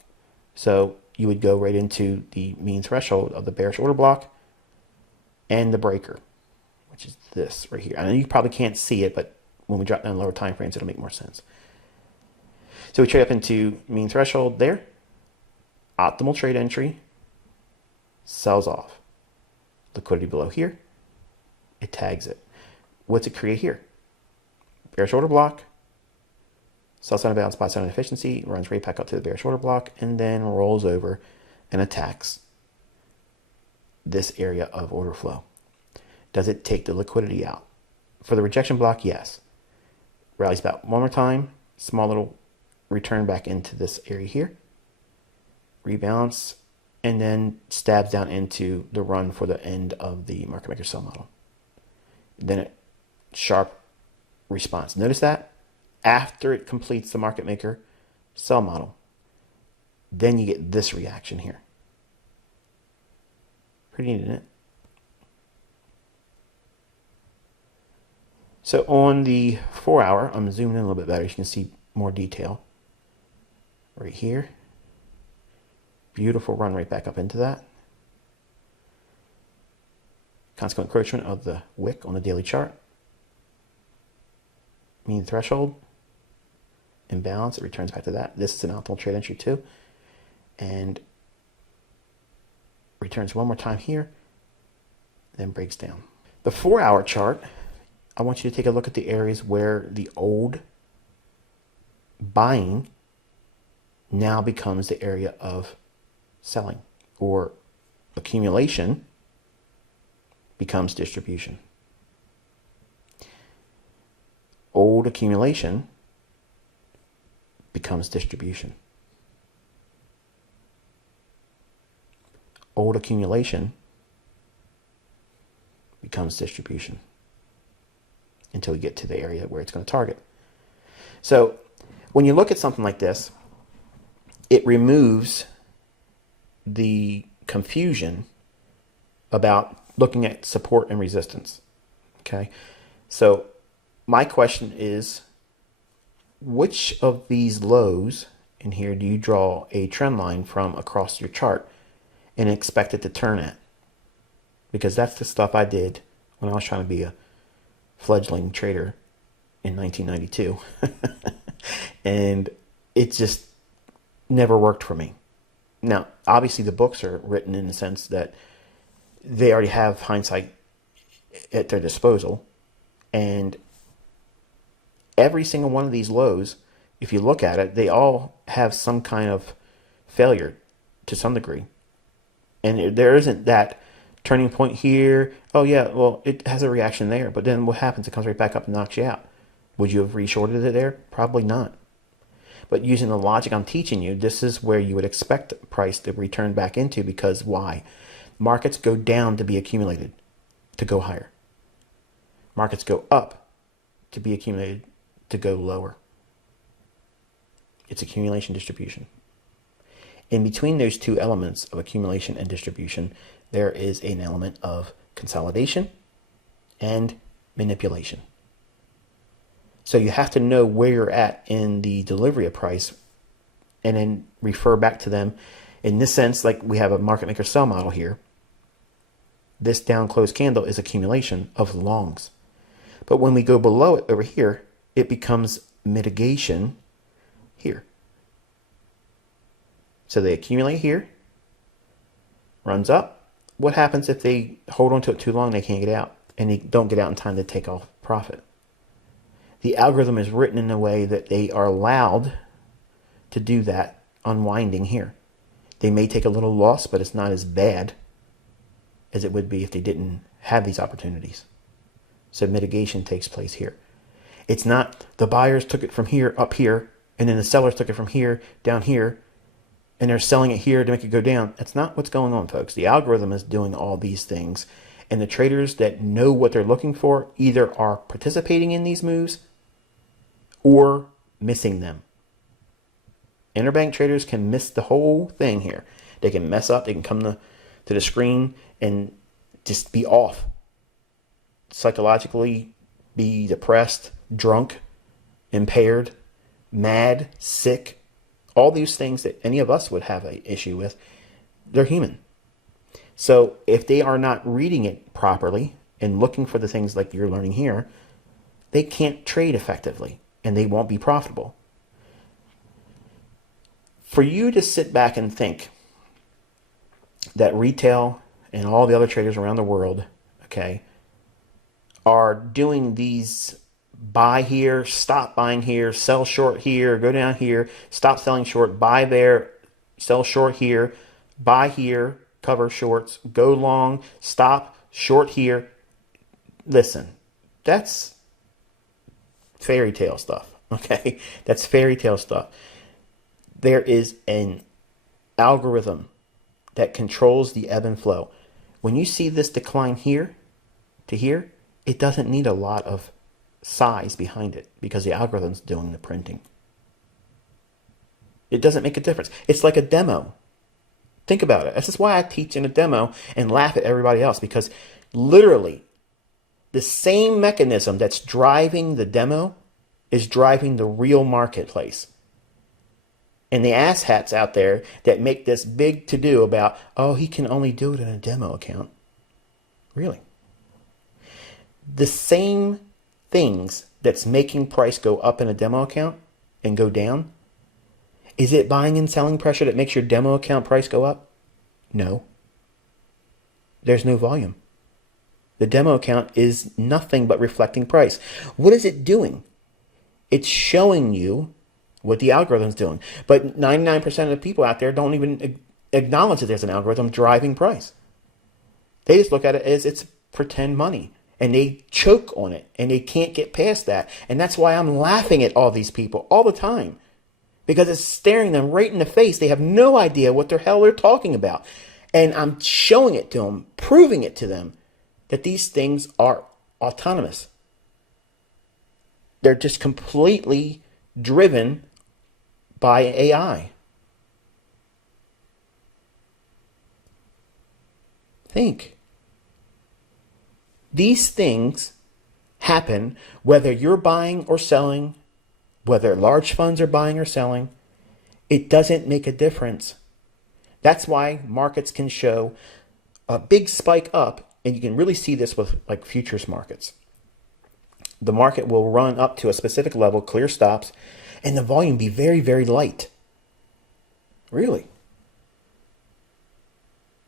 So you would go right into the mean threshold of the bearish order block and the breaker, which is this right here. I know you probably can't see it, but when we drop down lower time frames, it'll make more sense. So we trade up into mean threshold there. Optimal trade entry, sells off. Liquidity below here, it tags it. What's it create here? Bearish order block, sell side imbalance, buy side inefficiency, runs right back up to the bearish order block, and then rolls over and attacks this area of order flow. Does it take the liquidity out? For the rejection block, yes. Rallies back one more time, small little return back into this area here, rebalance, and then stabs down into the run for the end of the market maker sell model. Then it sharp response. Notice that after it completes the market maker sell model, then you get this reaction here. Pretty neat, isn't it? So on the 4 hour, I'm zooming in a little bit better. You can see more detail right here. Beautiful run right back up into that. Consequent encroachment of the wick on the daily chart. Mean threshold. Imbalance, it returns back to that. This is an optimal trade entry too. And returns one more time here, then breaks down. The 4 hour chart, I want you to take a look at the areas where the old buying now becomes the area of selling, or accumulation becomes distribution. Old accumulation becomes distribution. Old accumulation becomes distribution until we get to the area where it's going to target. So when you look at something like this, it removes the confusion about looking at support and resistance. Okay, so my question is, which of these lows in here do you draw a trend line from across your chart and expect it to turn at? Because that's the stuff I did when I was trying to be a fledgling trader in 1992. And it just never worked for me. Now, obviously the books are written in the sense that they already have hindsight at their disposal. And every single one of these lows, if you look at it, they all have some kind of failure to some degree. And there isn't that turning point here. Oh yeah, well, it has a reaction there, but then what happens? It comes right back up and knocks you out. Would you have reshorted it there? Probably not. But using the logic I'm teaching you, this is where you would expect the price to return back into, because why? Markets go down to be accumulated, to go higher. Markets go up to be accumulated to go lower. It's accumulation distribution. In between those two elements of accumulation and distribution, there is an element of consolidation and manipulation. So you have to know where you're at in the delivery of price and then refer back to them. In this sense, like we have a market maker sell model here. This down closed candle is accumulation of longs. But when we go below it over here, it becomes mitigation here. So they accumulate here, runs up. What happens if they hold on to it too long, they can't get out, and they don't get out in time to take off profit? The algorithm is written in a way that they are allowed to do that unwinding here. They may take a little loss, but it's not as bad as it would be if they didn't have these opportunities. So mitigation takes place here. It's not the buyers took it from here up here, and then the sellers took it from here down here, and they're selling it here to make it go down. That's not what's going on, folks. The algorithm is doing all these things, and the traders that know what they're looking for either are participating in these moves or missing them. Interbank traders can miss the whole thing here. They can mess up. They can come to the screen and just be off. Psychologically be depressed, drunk, impaired, mad, sick. All these things that any of us would have an issue with, they're human. So if they are not reading it properly and looking for the things like you're learning here, they can't trade effectively and they won't be profitable. For you to sit back and think that retail and all the other traders around the world, okay, are doing these buy here, stop buying here, sell short here, go down here, stop selling short, buy there, sell short here, buy here, cover shorts, go long, stop, short here. Listen, that's fairy tale stuff, okay? That's fairy tale stuff. There is an algorithm that controls the ebb and flow. When you see this decline here to here, it doesn't need a lot of size behind it because the algorithm's doing the printing. It doesn't make a difference. It's like a demo. Think about it. This is why I teach in a demo and laugh at everybody else, because literally the same mechanism that's driving the demo is driving the real marketplace. And the asshats out there that make this big to-do about, oh, he can only do it in a demo account. Really? The same things that's making price go up in a demo account and go down, is it buying and selling pressure that makes your demo account price go up? No. There's no volume. The demo account is nothing but reflecting price. What is it doing? It's showing you what the algorithm's doing. But 99% of the people out there don't even acknowledge that there's an algorithm driving price. They just look at it as it's pretend money. And they choke on it. And they can't get past that. And that's why I'm laughing at all these people all the time. Because it's staring them right in the face. They have no idea what the hell they're talking about. And I'm showing it to them, proving it to them, that these things are autonomous. They're just completely driven by AI. Think. These things happen whether you're buying or selling, whether large funds are buying or selling. It doesn't make a difference. That's why markets can show a big spike up, and you can really see this with like futures markets. The market will run up to a specific level, clear stops, and the volume be very, very light. Really.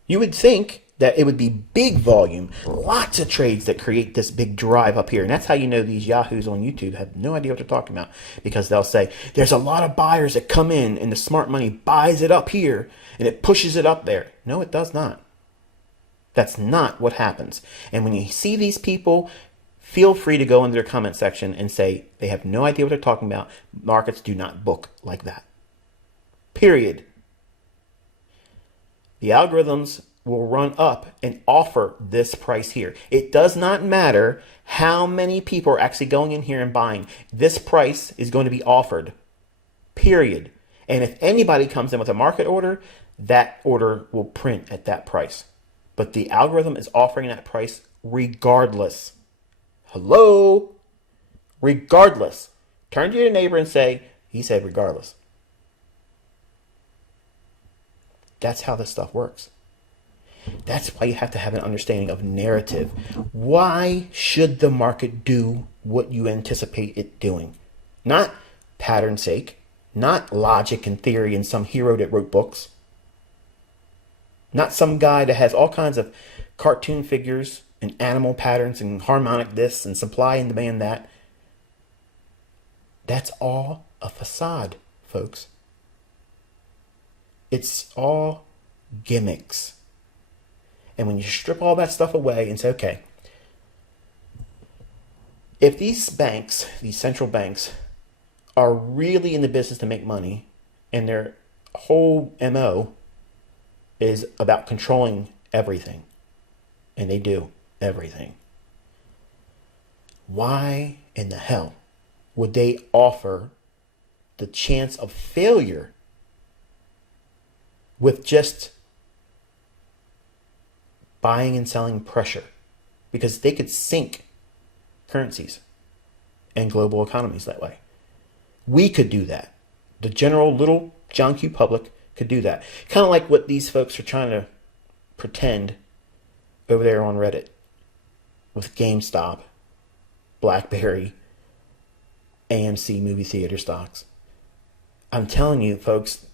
You would think that it would be big volume, lots of trades that create this big drive up here. And that's how you know these yahoos on YouTube have no idea what they're talking about, because they'll say, there's a lot of buyers that come in and the smart money buys it up here and it pushes it up there. No, it does not. That's not what happens. And when you see these people, feel free to go into their comment section and say they have no idea what they're talking about. Markets do not book like that. Period. The algorithms will run up and offer this price here. It does not matter how many people are actually going in here and buying. This price is going to be offered, period. And if anybody comes in with a market order, that order will print at that price. But the algorithm is offering that price regardless. Hello? Regardless. Turn to your neighbor and say, he said regardless. That's how this stuff works. That's why you have to have an understanding of narrative. Why should the market do what you anticipate it doing? Not pattern's sake, not logic and theory and some hero that wrote books, not some guy that has all kinds of cartoon figures and animal patterns and harmonic this and supply and demand that. That's all a facade, folks. It's all gimmicks. And when you strip all that stuff away and say, okay, if these banks, these central banks, are really in the business to make money and their whole MO is about controlling everything, and they do everything, why in the hell would they offer the chance of failure with just buying and selling pressure? Because they could sink currencies and global economies that way. We could do that. The general little John Q. public could do that. Kind of like what these folks are trying to pretend over there on Reddit with GameStop, BlackBerry, AMC movie theater stocks. I'm telling you, folks,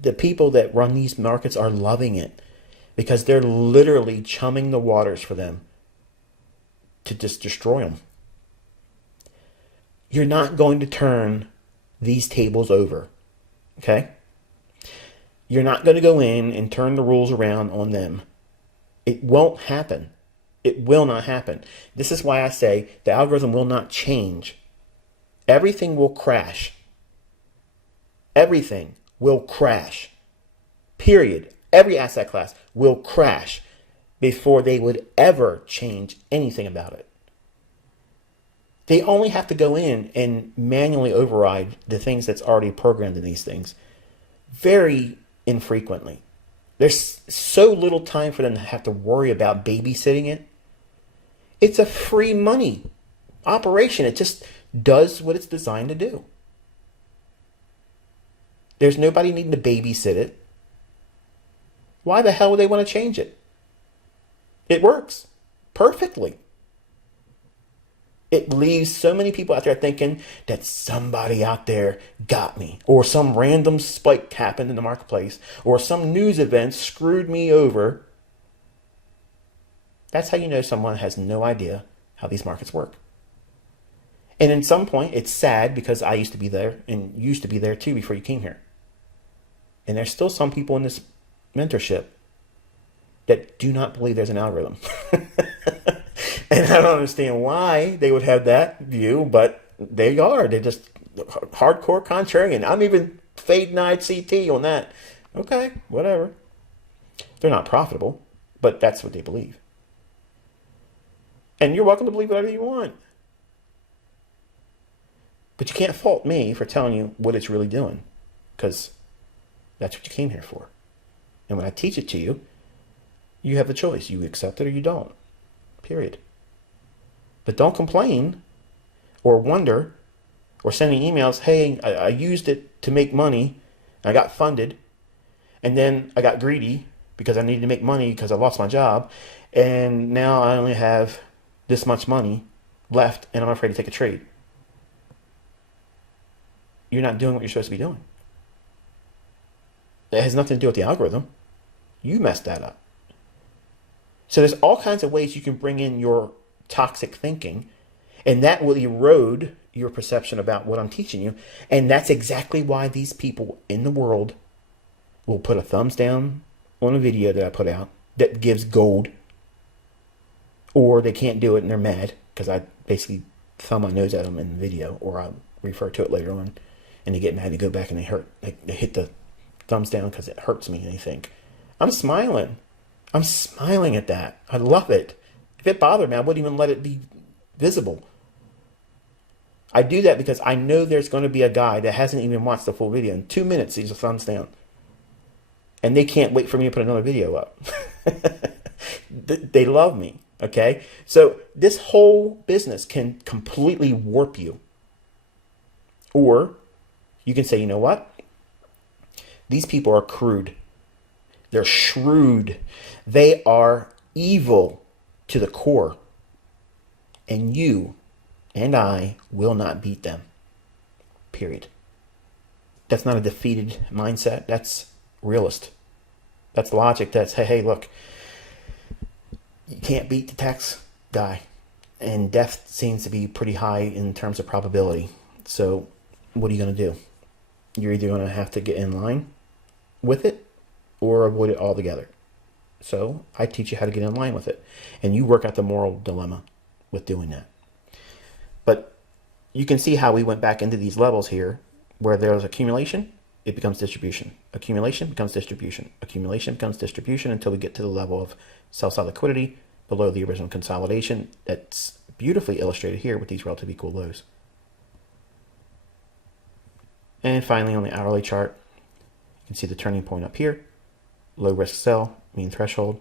the people that run these markets are loving it because they're literally chumming the waters for them to just destroy them. You're not going to turn these tables over, okay? You're not going to go in and turn the rules around on them. It won't happen. It will not happen. This is why I say the algorithm will not change. Everything will crash. Everything will crash. Period. Every asset class will crash before they would ever change anything about it. They only have to go in and manually override the things that's already programmed in these things very infrequently. There's so little time for them to have to worry about babysitting it. It's a free money operation. It just does what it's designed to do. There's nobody needing to babysit it. Why the hell would they want to change it? It works perfectly. It leaves so many people out there thinking that somebody out there got me, or some random spike happened in the marketplace, or some news event screwed me over. That's how you know someone has no idea how these markets work. And in some point, it's sad because I used to be there and used to be there too before you came here. And there's still some people in this mentorship that do not believe there's an algorithm. And I don't understand why they would have that view, but they are. They're just hardcore contrarian. I'm even fading ICT on that. Okay, whatever. They're not profitable, but that's what they believe. And you're welcome to believe whatever you want. But you can't fault me for telling you what it's really doing, because that's what you came here for. And when I teach it to you, you have the choice. You accept it or you don't. Period. But don't complain or wonder or send me emails, hey, I used it to make money. I got funded. And then I got greedy because I needed to make money because I lost my job. And now I only have this much money left and I'm afraid to take a trade. You're not doing what you're supposed to be doing. It has nothing to do with the algorithm. You messed that up. So there's all kinds of ways you can bring in your toxic thinking, and that will erode your perception about what I'm teaching you. And that's exactly why these people in the world will put a thumbs down on a video that I put out that gives gold, or they can't do it and they're mad because I basically thumb my nose at them in the video, or I'll refer to it later on, and they get mad and go back and they hit the thumbs down because it hurts me, and they think I'm smiling. I'm smiling at that. I love it. If it bothered me, I wouldn't even let it be visible. I do that because I know there's going to be a guy that hasn't even watched the full video. In 2 minutes, he's a thumbs down. And they can't wait for me to put another video up. They love me, okay? So this whole business can completely warp you. Or you can say, you know what? These people are crude. They're shrewd. They are evil to the core. And you and I will not beat them. Period. That's not a defeated mindset. That's realist. That's logic. That's, hey, look, you can't beat the tax guy. And death seems to be pretty high in terms of probability. So what are you going to do? You're either going to have to get in line with it or avoid it altogether. So I teach you how to get in line with it. And you work out the moral dilemma with doing that. But you can see how we went back into these levels here where there's accumulation, it becomes distribution. Accumulation becomes distribution. Accumulation becomes distribution until we get to the level of sell-side liquidity below the original consolidation. That's beautifully illustrated here with these relative equal lows. And finally, on the hourly chart, you can see the turning point up here. Low risk sell, mean threshold,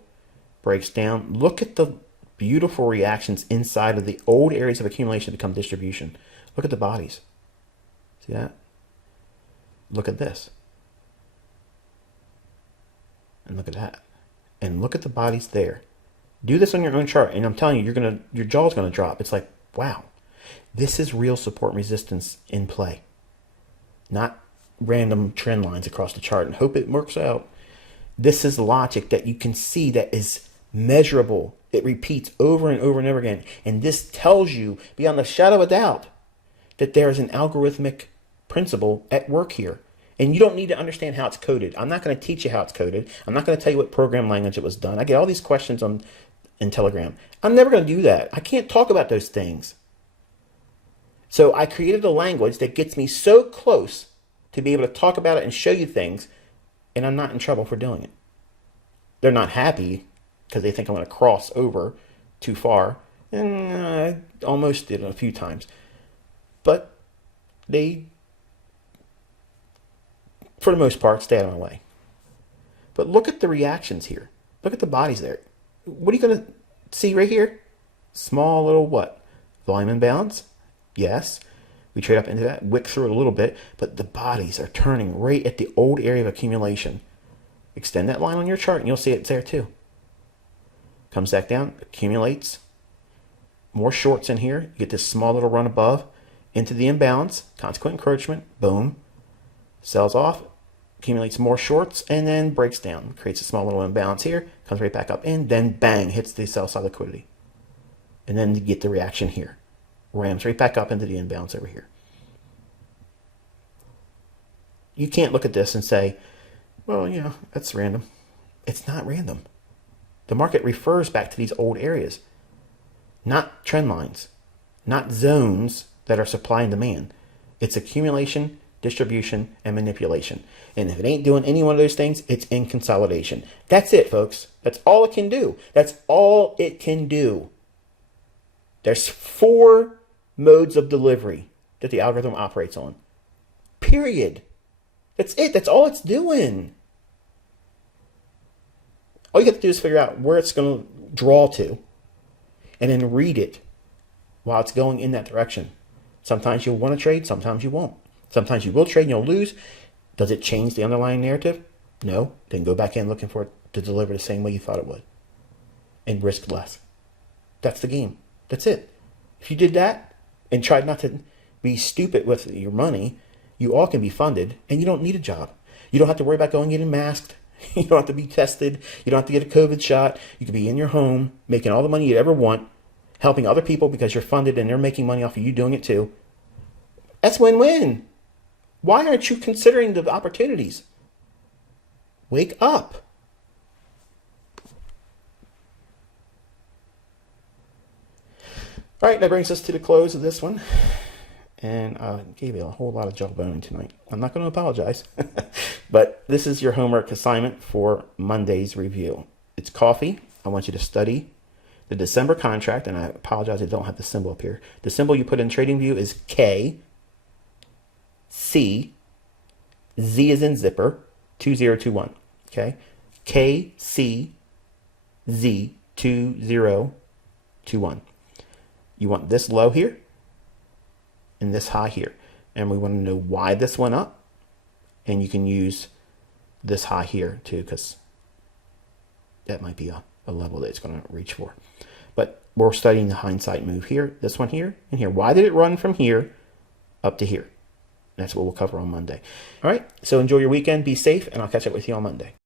breaks down. Look at the beautiful reactions inside of the old areas of accumulation to become distribution. Look at the bodies. See that? Look at this. And look at that. And look at the bodies there. Do this on your own chart, and I'm telling you, your jaw's gonna drop. It's like, wow, this is real support and resistance in play. Not random trend lines across the chart and hope it works out. This is logic that you can see that is measurable. It repeats over and over and over again. And this tells you beyond the shadow of a doubt that there is an algorithmic principle at work here. And you don't need to understand how it's coded. I'm not going to teach you how it's coded. I'm not going to tell you what program language it was done. I get all these questions in Telegram. I'm never going to do that. I can't talk about those things. So I created a language that gets me so close to be able to talk about it and show you things, and I'm not in trouble for doing it. They're not happy because they think I'm going to cross over too far, and I almost did it a few times. But they, for the most part, stay out of my way. But look at the reactions here. Look at the bodies there. What are you going to see right here? Small little what? Volume imbalance? Yes. We trade up into that, wick through it a little bit, but the bodies are turning right at the old area of accumulation. Extend that line on your chart and you'll see it's there too. Comes back down, accumulates. More shorts in here. You get this small little run above into the imbalance, consequent encroachment, boom. Sells off, accumulates more shorts, and then breaks down. Creates a small little imbalance here, comes right back up in, then bang, hits the sell side liquidity. And then you get the reaction here. Rams right back up into the imbalance over here. You can't look at this and say, well, you know, that's random. It's not random. The market refers back to these old areas, not trend lines, not zones that are supply and demand. It's accumulation, distribution, and manipulation. And if it ain't doing any one of those things, it's in consolidation. That's it, folks. That's all it can do. That's all it can do. There's 4 modes of delivery that the algorithm operates on. Period. That's it. That's all it's doing. All you have to do is figure out where it's going to draw to and then read it while it's going in that direction. Sometimes you'll want to trade, sometimes you won't. Sometimes you will trade and you'll lose. Does it change the underlying narrative? No. Then go back in looking for it to deliver the same way you thought it would and risk less. That's the game. That's it. If you did that and tried not to be stupid with your money, you all can be funded and you don't need a job. You don't have to worry about going getting masked. You don't have to be tested. You don't have to get a COVID shot. You can be in your home making all the money you ever want, helping other people because you're funded and they're making money off of you doing it too. That's win-win. Why aren't you considering the opportunities? Wake up. All right, that brings us to the close of this one. And I gave you a whole lot of jawbone tonight. I'm not going to apologize. But this is your homework assignment for Monday's review. it's coffee. I want you to study the December contract, and I apologize I don't have the symbol up here. The symbol you put in TradingView is K, C, Z is in zipper, 2021. Okay, K, C, Z, 2021. You want this low here and this high here. And we want to know why this went up. And you can use this high here too, because that might be a level that it's going to reach for. But we're studying the hindsight move here, this one here, and here. Why did it run from here up to here? That's what we'll cover on Monday. All right, so enjoy your weekend, be safe, and I'll catch up with you on Monday.